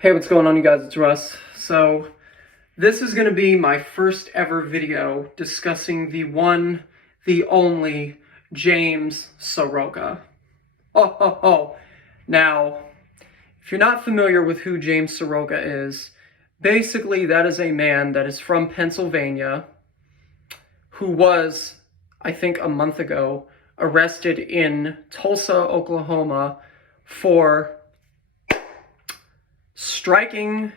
Hey, what's going on, you guys? It's Russ. So, this is going to be my first ever video discussing the one, the only James Saroka. Oh. Now, if you're not familiar with who James Saroka is, basically that is a man that is from Pennsylvania who was, I think a month ago, arrested in Tulsa, Oklahoma for striking,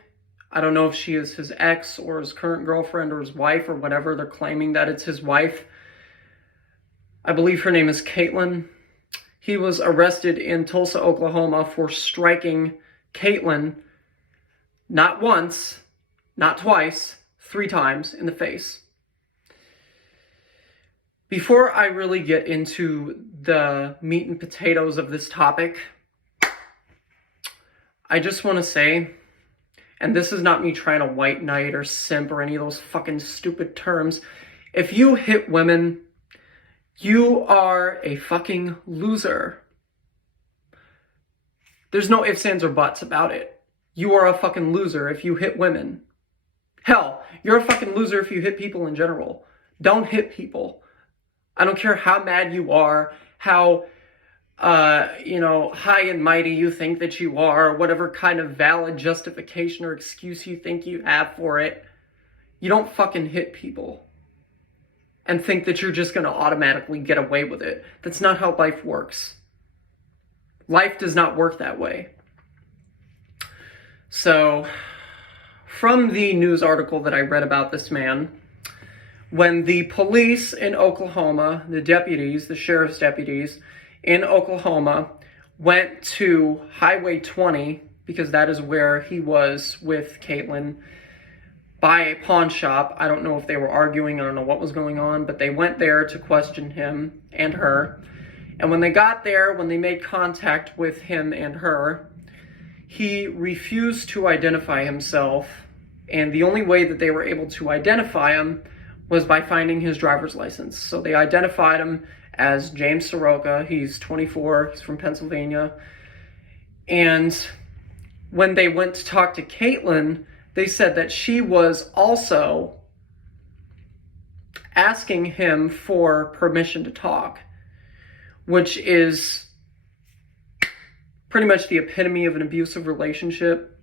I don't know if she is his ex or his current girlfriend or his wife or whatever. They're claiming that it's his wife. I believe her name is Caitlin. He was arrested in Tulsa, Oklahoma for striking Caitlin not once, not twice, 3 times in the face. Before I really get into the meat and potatoes of this topic, I just want to say, and this is not me trying to white knight or simp or any of those fucking stupid terms, if you hit women, you are a fucking loser. There's no ifs, ands, or buts about it. You are a fucking loser if you hit women. Hell, you're a fucking loser if you hit people in general. Don't hit people. I don't care how mad you are, how high and mighty you think that you are, or whatever kind of valid justification or excuse you think you have for it. You don't fucking hit people and think that you're just going to automatically get away with it. That's not how life works. Life does not work that way. So, from the news article that I read about this man, when the police in Oklahoma, the sheriff's deputies in Oklahoma, went to Highway 20, because that is where he was with Caitlin, by a pawn shop. I don't know if they were arguing, I don't know what was going on, but they went there to question him and her. And when they got there, when they made contact with him and her, he refused to identify himself, and the only way that they were able to identify him was by finding his driver's license. So they identified him as James Saroka. He's 24, he's from Pennsylvania. And when they went to talk to Caitlin, they said that she was also asking him for permission to talk, which is pretty much the epitome of an abusive relationship.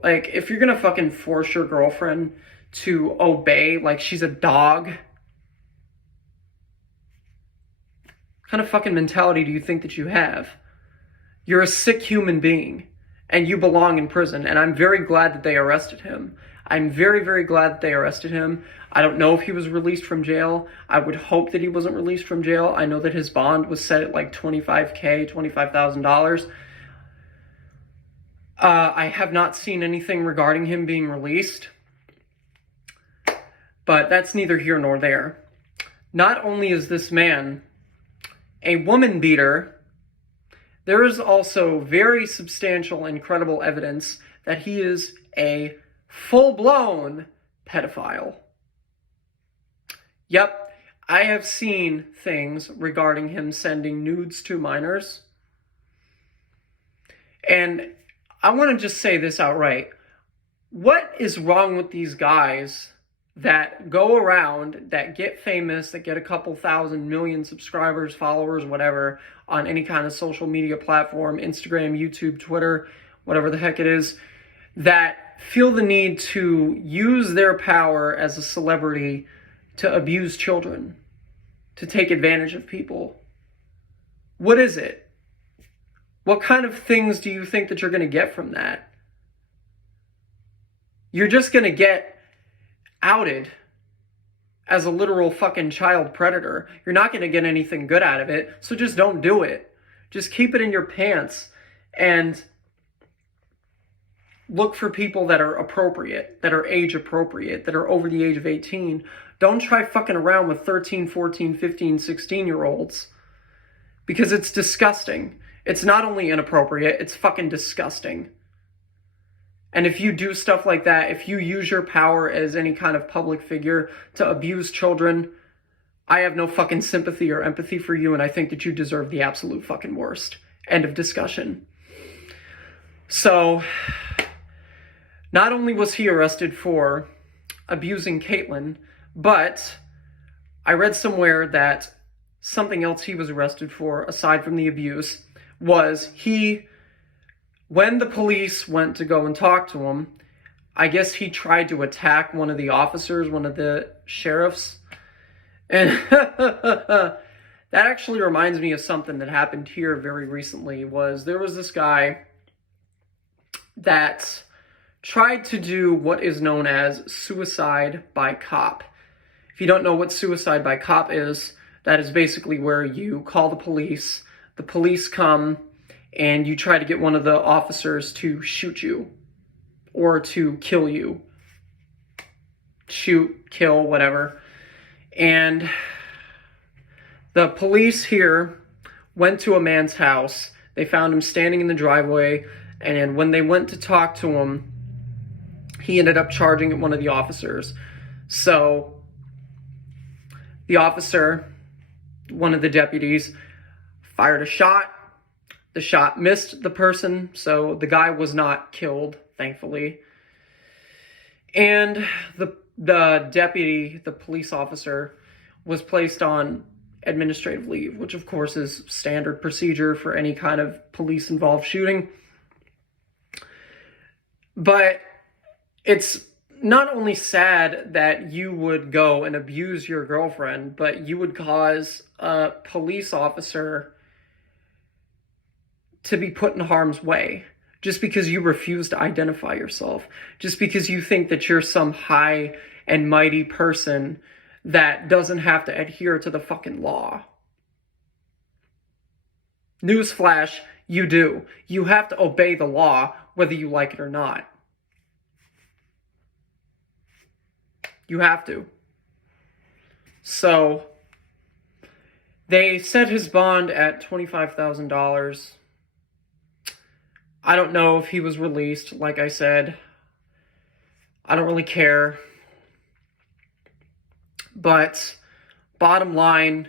Like, if you're gonna fucking force your girlfriend to obey like she's a dog, what kind of fucking mentality do you think that you have? You're a sick human being, and you belong in prison, and I'm very glad that they arrested him. I'm very, very glad that they arrested him. I don't know if he was released from jail. I would hope that he wasn't released from jail. I know that his bond was set at like $25,000. I have not seen anything regarding him being released, but that's neither here nor there. Not only is this man a woman beater, there is also very substantial and credible evidence that he is a full-blown pedophile. Yep, I have seen things regarding him sending nudes to minors. And I want to just say this outright. What is wrong with these guys that go around, that get famous, that get a couple thousand million subscribers, followers, whatever, on any kind of social media platform, Instagram, YouTube, Twitter, whatever the heck it is, that feel the need to use their power as a celebrity to abuse children, to take advantage of people? What is it? What kind of things do you think that you're going to get from that? You're just going to get outed as a literal fucking child predator. You're not going to get anything good out of it, so just don't do it. Just keep it in your pants and look for people that are appropriate, that are age appropriate, that are over the age of 18. Don't try fucking around with 13, 14, 15, 16-year-olds, because it's disgusting. It's not only inappropriate, it's fucking disgusting. And if you do stuff like that, if you use your power as any kind of public figure to abuse children, I have no fucking sympathy or empathy for you, and I think that you deserve the absolute fucking worst. End of discussion. So, Not only was he arrested for abusing Caitlyn, but I read somewhere that something else he was arrested for, aside from the abuse, was when the police went to go and talk to him, I guess he tried to attack one of the officers, one of the sheriffs. And that actually reminds me of something that happened here very recently. There was this guy that tried to do what is known as suicide by cop. If you don't know what suicide by cop is, that is basically where you call the police come, and you try to get one of the officers to shoot you or to kill you. Shoot, kill, whatever. And the police here went to a man's house. They found him standing in the driveway, and when they went to talk to him, he ended up charging at one of the officers. So the officer, one of the deputies, fired a shot. The shot missed the person, so the guy was not killed, thankfully. And the deputy, the police officer, was placed on administrative leave, which of course is standard procedure for any kind of police-involved shooting. But it's not only sad that you would go and abuse your girlfriend, but you would cause a police officer to be put in harm's way just because you refuse to identify yourself, just because you think that you're some high and mighty person that doesn't have to adhere to the fucking law. Newsflash, you do. You have to obey the law whether you like it or not. You have to. So they set his bond at $25,000. I don't know if he was released. Like I said, I don't really care. But bottom line,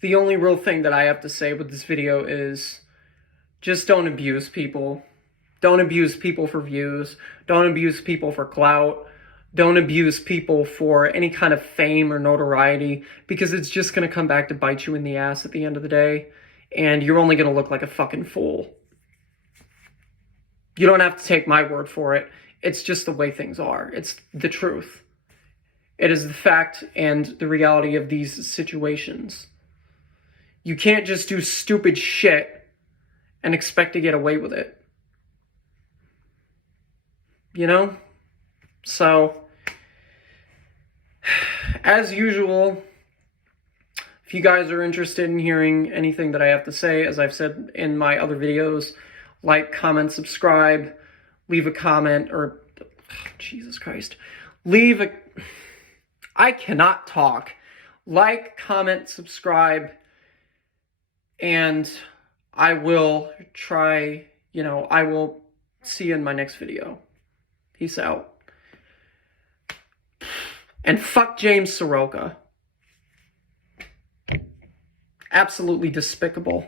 the only real thing that I have to say with this video is just don't abuse people. Don't abuse people for views. Don't abuse people for clout. Don't abuse people for any kind of fame or notoriety, because it's just going to come back to bite you in the ass at the end of the day, and you're only going to look like a fucking fool. You don't have to take my word for it. It's just the way things are. It's the truth. It is the fact and the reality of these situations. You can't just do stupid shit and expect to get away with it. You know? So, as usual, if you guys are interested in hearing anything that I have to say, as I've said in my other videos, like, comment, subscribe, leave a comment, or, Jesus Christ, I cannot talk. Like, comment, subscribe, and I will try, I will see you in my next video. Peace out. And fuck James Saroka. Absolutely despicable.